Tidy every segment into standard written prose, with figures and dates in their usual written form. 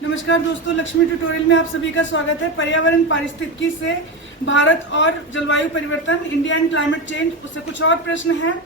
नमस्कार दोस्तों, लक्ष्मी ट्यूटोरियल में आप सभी का स्वागत है। पर्यावरण पारिस्थितिकी से भारत और जलवायु परिवर्तन, इंडिया एंड क्लाइमेट चेंज, उससे कुछ और प्रश्न हैं।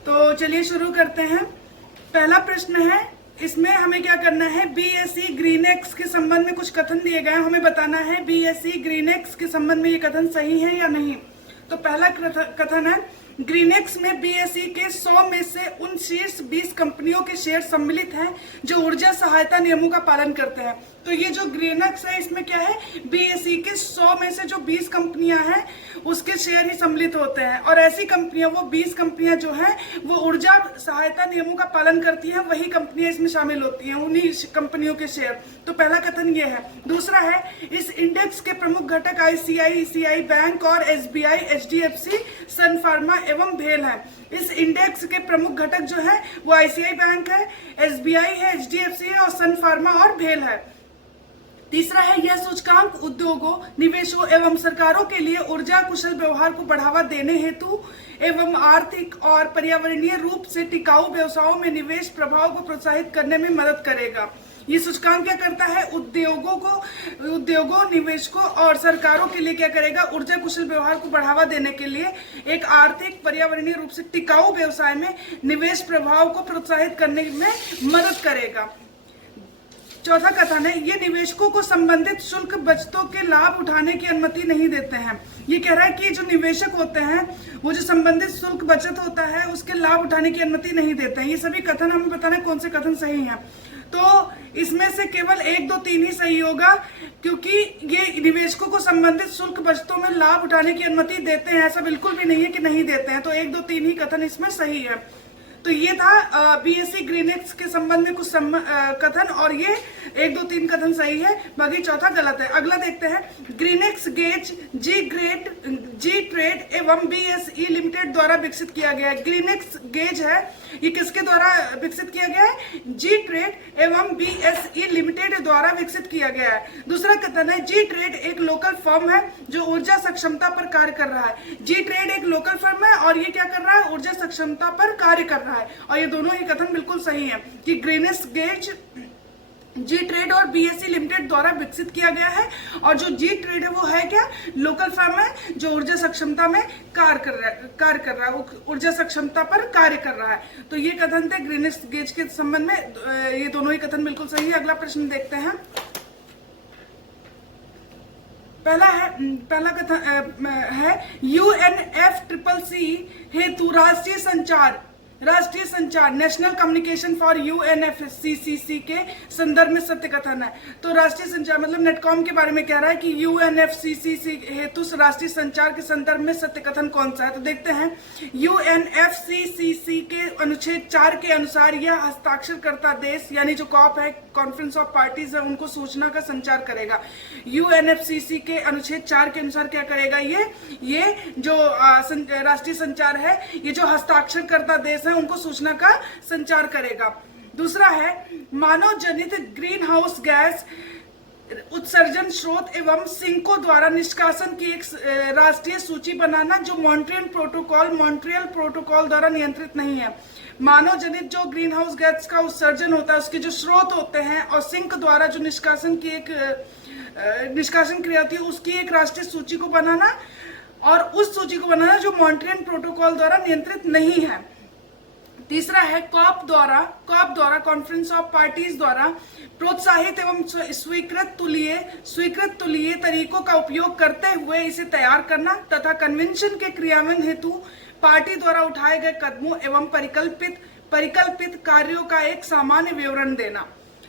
तो चलिए शुरू करते हैं। पहला प्रश्न है, इसमें हमें क्या करना है, बीएसई ग्रीनएक्स के संबंध में कुछ कथन दिए गए हैं। हमें बताना है बीएसई ग्रीनएक्स के संबंध में ये कथन सही है या नहीं। तो पहला कथन है, ग्रीनएक्स में बीएसई के 100 में से उन शीर्ष 20 कंपनियों के शेयर सम्मिलित हैं जो ऊर्जा सहायता नियमों का पालन करते हैं। तो ये जो ग्रीनएक्स है, इसमें क्या है, बीएसई के 100 में से जो 20 कंपनियां हैं उसके शेयर ही सम्मिलित होते हैं। और ऐसी कंपनियां, वो 20 कंपनियां जो हैं वो ऊर्जा सहायता नियमों का पालन करती हैं, वही कंपनियां इसमें शामिल होती हैं, उन्हीं कंपनियों के शेयर। तो पहला कथन ये है। दूसरा है, इस इंडेक्स के प्रमुख घटक आईसीआईसीआई बैंक और एसबीआई, एचडीएफसी, सन फार्मा एवं भेल है। इस इंडेक्स के प्रमुख घटक जो है वो आईसीआई बैंक है, एसबीआई है, एचडीएफसी है और सन फार्मा और भेल है। तीसरा है, यह सूचकांक उद्योगों, निवेशों एवं सरकारों के लिए ऊर्जा कुशल व्यवहार को बढ़ावा देने हेतु एवं आर्थिक और पर्यावरणीय रूप से टिकाऊ व्यवसायों में निवेश प्रभाव को प्रोत्साहित करने में मदद करेगा। ये सूचकांक क्या करता है, उद्योगों, निवेशकों और सरकारों के लिए क्या करेगा, ऊर्जा कुशल व्यवहार को बढ़ावा देने के लिए एक आर्थिक पर्यावरणीय रूप से टिकाऊ व्यवसाय में निवेश प्रभाव को प्रोत्साहित करने में मदद करेगा। चौथा कथन है, ये निवेशकों को संबंधित शुल्क बचतों के लाभ उठाने की अनुमति नहीं देते हैं। ये कह रहा है कि जो निवेशक होते हैं वो जो संबंधित शुल्क बचत होता है उसके लाभ उठाने की अनुमति नहीं देते हैं। ये सभी कथन हमें बताना है कौन से कथन सही हैं। तो इसमें से केवल 1, 2, 3 ही सही होगा, क्योंकि ये निवेशकों को संबंधित शुल्क बचतों में लाभ उठाने की अनुमति देते हैं, ऐसा बिल्कुल भी नहीं है कि नहीं देते हैं। तो 1, 2, 3 ही कथन इसमें सही है। तो ये था बीएसई ग्रीनएक्स के संबंध में कुछ कथन, और ये 1, 2, 3 कथन सही है, बाकी चौथा गलत है। अगला देखते हैं, ग्रीनएक्स गेज जी ट्रेड एवं बीएसई लिमिटेड द्वारा विकसित किया गया है। ग्रीनएक्स गेज है, ये किसके द्वारा विकसित किया गया है, जी ट्रेड एवं बीएसई लिमिटेड द्वारा विकसित किया गया है। दूसरा कथन है, जी ट्रेड एक लोकल फर्म है जो ऊर्जा सक्षमता पर कार्य कर रहा है। जी ट्रेड एक लोकल फर्म है और ये क्या कर रहा है, ऊर्जा सक्षमता पर कार्य कर रहा है। और ये दोनों ही कथन बिल्कुल सही है कि ग्रीनएक्स गेज जी ट्रेड और बीएसई लिमिटेड द्वारा विकसित किया गया है। और जो जी ट्रेड है वो है क्या, लोकल फर्म है जो ऊर्जा सक्षमता में कार्य कर रहा है, वो ऊर्जा सक्षमता पर कार्य कर रहा है। तो ये कथन थे ग्रीनएक्स गेज के संबंध में, ये दोनों ही कथन बिल्कुल सही है। अगला प्रश्न देखते हैं। पहला कथन है, यूएनएफसीसीसी हेतु राष्ट्रीय संचार नेशनल कम्युनिकेशन फॉर यूएनएफसीसीसी के संदर्भ में सत्य कथन है। तो राष्ट्रीय संचार मतलब नेटकॉम के बारे में कह रहा है कि यूएनएफसीसीसी हेतु राष्ट्रीय संचार के संदर्भ में सत्य कथन कौन सा है। तो देखते हैं, यूएनएफसीसीसी के अनुच्छेद 4 के अनुसार यह हस्ताक्षरकर्ता देश यानी जो कॉप है, कॉन्फ्रेंस ऑफ पार्टीज है, उनको सूचना का संचार करेगा। यूएनएफसीसीसी के अनुच्छेद 4 के अनुसार क्या करेगा, ये जो राष्ट्रीय संचार है, ये जो हस्ताक्षरकर्ता देश है उनको सूचना का संचार करेगा। दूसरा है, मानव जनित ग्रीन हाउस गैस उत्सर्जन स्रोत एवं सिंकों द्वारा निष्कासन की एक राष्ट्रीय सूची बनाना जो मॉन्ट्रियल प्रोटोकॉल द्वारा नियंत्रित नहीं है। मानव जनित जो ग्रीन हाउस गैस का उत्सर्जन होता है, उसके जो स्रोत होते हैं, और सिंक द्वारा जो निष्कासन क्रिया होती है, उसकी एक राष्ट्रीय सूची को बनाना, और उस सूची को बनाना जो मॉन्ट्रियल प्रोटोकॉल द्वारा नियंत्रित नहीं है। तीसरा है, कॉप द्वारा कॉन्फ्रेंस ऑफ पार्टीज द्वारा प्रोत्साहित एवं स्वीकृत तुलीय तरीकों का उपयोग करते हुए इसे तैयार करना तथा कन्वेंशन के क्रियान्वयन हेतु पार्टी द्वारा उठाए गए कदमों एवं परिकल्पित कार्यों का एक सामान्य विवरण देना।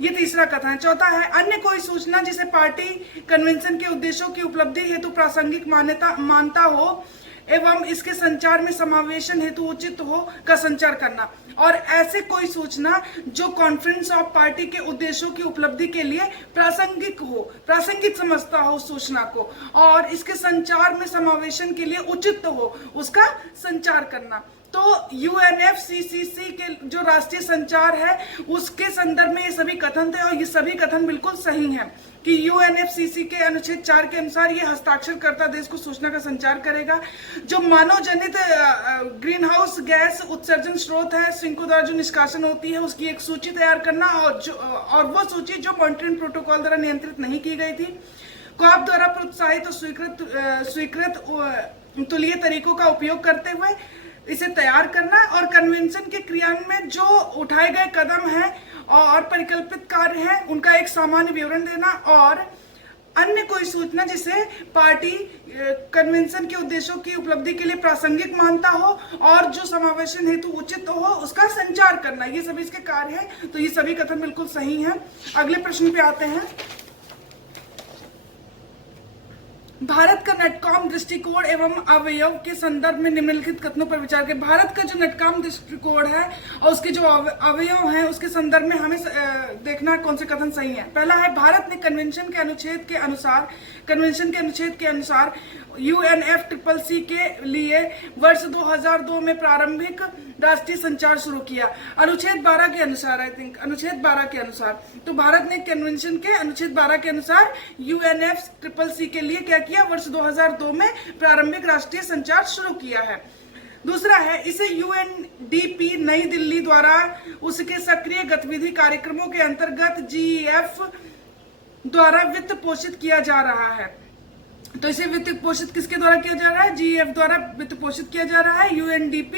ये तीसरा कथन है। चौथा है, अन्य कोई सूचना जिसे पार्टी कन्वेंशन के उद्देश्यों की उपलब्धि हेतु प्रासंगिक मानता हो एवं इसके संचार में समावेशन हेतु उचित हो का संचार करना। और ऐसे कोई सूचना जो कॉन्फ्रेंस ऑफ पार्टी के उद्देश्यों की उपलब्धि के लिए प्रासंगिक समझता हो सूचना को, और इसके संचार में समावेशन के लिए उचित हो, उसका संचार करना। तो UNFCCC के जो राष्ट्रीय संचार है उसके संदर्भ में ये सभी कथन थे, और ये सभी कथन बिल्कुल सही हैं कि UNFCCC के अनुच्छेद 4 के अनुसार ये हस्ताक्षरकर्ता देश को सूचना का संचार करेगा। जो मानव जनित ग्रीन हाउस गैस उत्सर्जन स्रोत है, सिंको द्वारा जो निष्कासन होती है, उसकी एक सूची तैयार करना, और वो सूची जो मॉन्ट्रियल प्रोटोकॉल द्वारा नियंत्रित नहीं की गई थी, कॉप द्वारा प्रोत्साहित और स्वीकृत तुलीय तरीकों का उपयोग करते हुए इसे तैयार करना, और कन्वेंशन के क्रियान्वयन में जो उठाए गए कदम हैं और परिकल्पित कार्य हैं उनका एक सामान्य विवरण देना, और अन्य कोई सूचना जिसे पार्टी कन्वेंशन के उद्देश्यों की उपलब्धि के लिए प्रासंगिक मानता हो और जो समावेशन हेतु उचित हो उसका संचार करना, ये सभी इसके कार्य हैं। तो ये सभी कथन बिल्कुल सही हैं। अगले प्रश्न पे आते हैं। भारत का नेटकॉम दृष्टिकोण एवं अवयव के संदर्भ में निम्नलिखित कथनों पर विचार करें। भारत का जो नेटकॉम दृष्टिकोण है और उसके जो अवयव हैं उसके संदर्भ में हमें देखना कौन से कथन सही हैं। पहला है, भारत ने कन्वेंशन के अनुच्छेद के अनुसार UNFCCC के लिए वर्ष 2002 में प्रारंभिक राष्ट्रीय संचार शुरू किया। अनुच्छेद 12 के अनुसार तो भारत ने कन्वेंशन के अनुच्छेद 12 के अनुसार UNFCCC के लिए क्या किया, वर्ष 2002 में प्रारंभिक राष्ट्रीय संचार शुरू किया है। दूसरा है, इसे UNDP नई दिल्ली द्वारा उसके सक्रिय गतिविधि कार्यक्रमों के अंतर्गत GEF द्वारा वित्त पोषित किया जा रहा है। तो इसे वित्त पोषित किसके द्वारा किया जा रहा है? GEF द्वारा वित्त पोषित किया जा रहा है, UNDP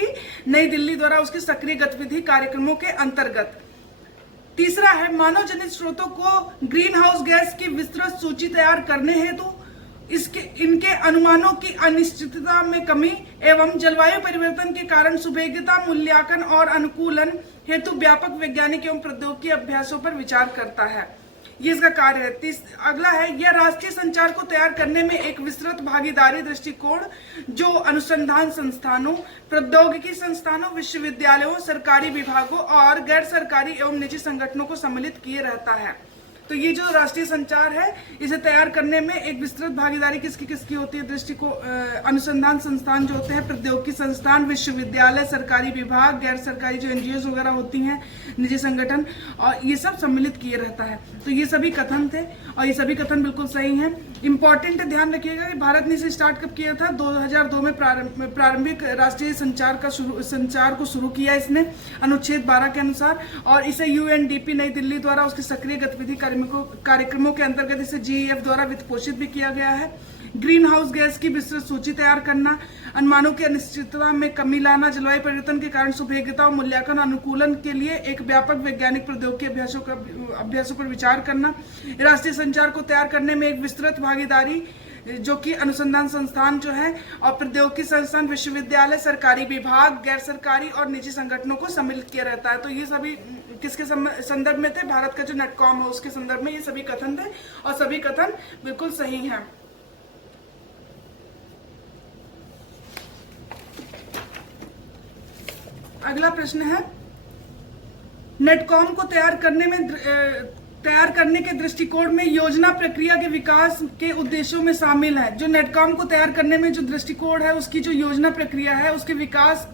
नई दिल्ली द्वारा उसके सक्रिय गतिविधि कार्यक्रमों के अंतर्गत। तीसरा है, मानव जनित स्रोतों को ग्रीन हाउस गैस की विस्तृत सूची तैयार करने हेतु इनके अनुमानों की अनिश्चितता में कमी एवं जलवायु परिवर्तन के कारण सुभेद्यता मूल्यांकन और अनुकूलन हेतु व्यापक वैज्ञानिक एवं प्रौद्योगिकी अभ्यासों पर विचार करता है। ये इसका कार्य है। अगला है, यह राष्ट्रीय संचार को तैयार करने में एक विस्तृत भागीदारी दृष्टिकोण जो अनुसंधान संस्थानों, प्रौद्योगिकी संस्थानों, विश्वविद्यालयों, सरकारी विभागों और गैर सरकारी एवं निजी संगठनों को सम्मिलित किए रहता है। तो ये जो राष्ट्रीय संचार है इसे तैयार करने में एक विस्तृत भागीदारी किसकी होती है? दृष्टिकोण अनुसंधान संस्थान जो होते हैं, प्रौद्योगिकी संस्थान, विश्वविद्यालय, सरकारी विभाग, गैर सरकारी जो NGOs वगैरह होती हैं, निजी संगठन, और ये सब सम्मिलित किए रहता है। तो ये सभी कथन थे और ये सभी कथन बिल्कुल सही हैं। इंपॉर्टेंट ध्यान रखिएगा कि भारत ने इसे स्टार्ट कब किया था? 2002 में प्रारंभिक राष्ट्रीय संचार को शुरू किया इसने अनुच्छेद 12 के अनुसार, और इसे UNDP नई दिल्ली द्वारा उसकी सक्रिय गतिविधि कार्यक्रमों के अंतर्गत इसे GEF द्वारा वित्त पोषित भी किया गया है। ग्रीन हाउस गैस की विस्तृत सूची तैयार करना, अनुमानों की अनिश्चितता में कमी लाना, जलवायु परिवर्तन के कारण सुभेद्यता और मूल्यांकन अनुकूलन के लिए एक व्यापक वैज्ञानिक प्रौद्योगिकी अभ्यासों पर विचार करना, राष्ट्रीय संचार को तैयार करने में एक विस्तृत भागीदारी जो कि अनुसंधान संस्थान जो है और प्रौद्योगिकी संस्थान, विश्वविद्यालय, सरकारी विभाग, गैर सरकारी और निजी संगठनों को सम्मिलित किया रहता है। तो ये सभी किसके संदर्भ में थे? भारत का जो नेटकॉम है उसके संदर्भ में ये सभी कथन थे और सभी कथन बिल्कुल सही हैं। अगला प्रश्न है, नेटकॉम को तैयार करने के दृष्टिकोण में योजना प्रक्रिया के विकास के उद्देश्यों में शामिल है। जो नेटकॉम को तैयार करने में जो दृष्टिकोण है उसकी जो योजना प्रक्रिया है उसके विकास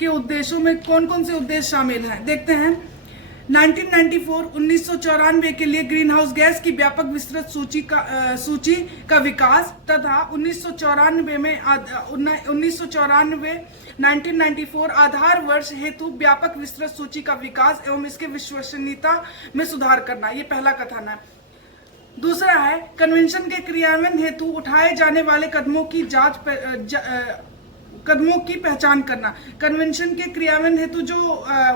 के उद्देश्यों में कौन कौन से उद्देश्य शामिल हैं? देखते हैं। 1994 के लिए ग्रीन हाउस गैस की व्यापक विस्तृत सूची का विकास तथा 1994 आधार वर्ष हेतु व्यापक विस्तृत सूची का विकास एवं इसके विश्वसनीयता में सुधार करना, ये पहला कथन है। दूसरा है, कन्वेंशन के क्रियान्वयन हेतु उठाए जाने वाले कदमों की पहचान करना। कन्वेंशन के क्रियान्वयन हेतु जो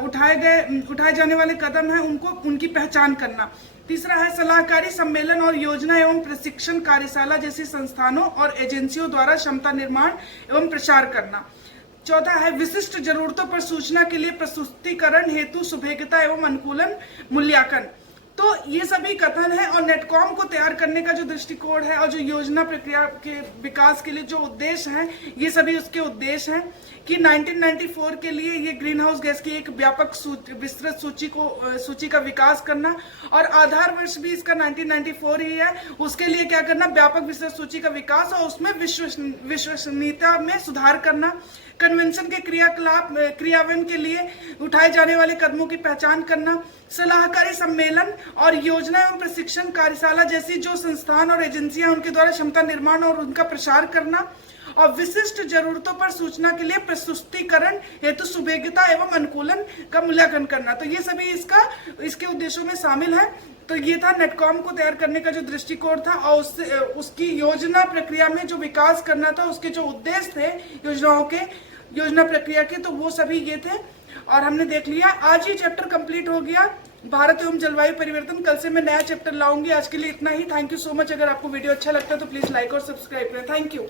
उठाए जाने वाले कदम हैं उनकी पहचान करना। तीसरा है, सलाहकारी सम्मेलन और योजना एवं प्रशिक्षण कार्यशाला जैसी संस्थानों और एजेंसियों द्वारा क्षमता निर्माण एवं प्रसार करना। चौथा है, विशिष्ट जरूरतों पर सूचना के लिए प्रस्तुतिकरण हेतु सुभेद्यता एवं अनुकूलन मूल्यांकन। तो ये सभी कथन है और नेटकॉम को तैयार करने का जो दृष्टिकोण है और जो योजना प्रक्रिया के विकास के लिए जो उद्देश्य हैं, ये सभी उसके उद्देश्य हैं कि 1994 के लिए ये ग्रीन हाउस गैस की एक व्यापक विस्तृत सूची का विकास करना और आधार वर्ष भी इसका 1994 ही है। उसके लिए क्या करना? व्यापक विस्तृत सूची का विकास और उसमें विश्वसनीयता में सुधार करना। कन्वेंशन के क्रियान्वयन के लिए उठाए जाने वाले कदमों की पहचान करना, सलाहकारी सम्मेलन और योजना एवं प्रशिक्षण कार्यशाला जैसी जो संस्थान और एजेंसियां उनके द्वारा क्षमता निर्माण और उनका प्रसार करना, और विशिष्ट जरूरतों पर सूचना के लिए प्रस्तुतिकरण हेतु सुवेज्यता एवं अनुकूलन का मूल्यांकन करना। तो ये सभी इसके उद्देश्यों में शामिल है। तो ये था नेटकॉम को तैयार करने का जो दृष्टिकोण था और उसकी योजना प्रक्रिया में जो विकास करना था, उसके जो उद्देश्य थे योजना प्रक्रिया के, तो वो सभी ये थे और हमने देख लिया। आज ही चैप्टर कंप्लीट हो गया, भारत एवं जलवायु परिवर्तन। कल से मैं नया चैप्टर लाऊंगी। आज के लिए इतना ही। Thank you so much. अगर आपको वीडियो अच्छा लगता है तो प्लीज लाइक और सब्सक्राइब करें। Thank you.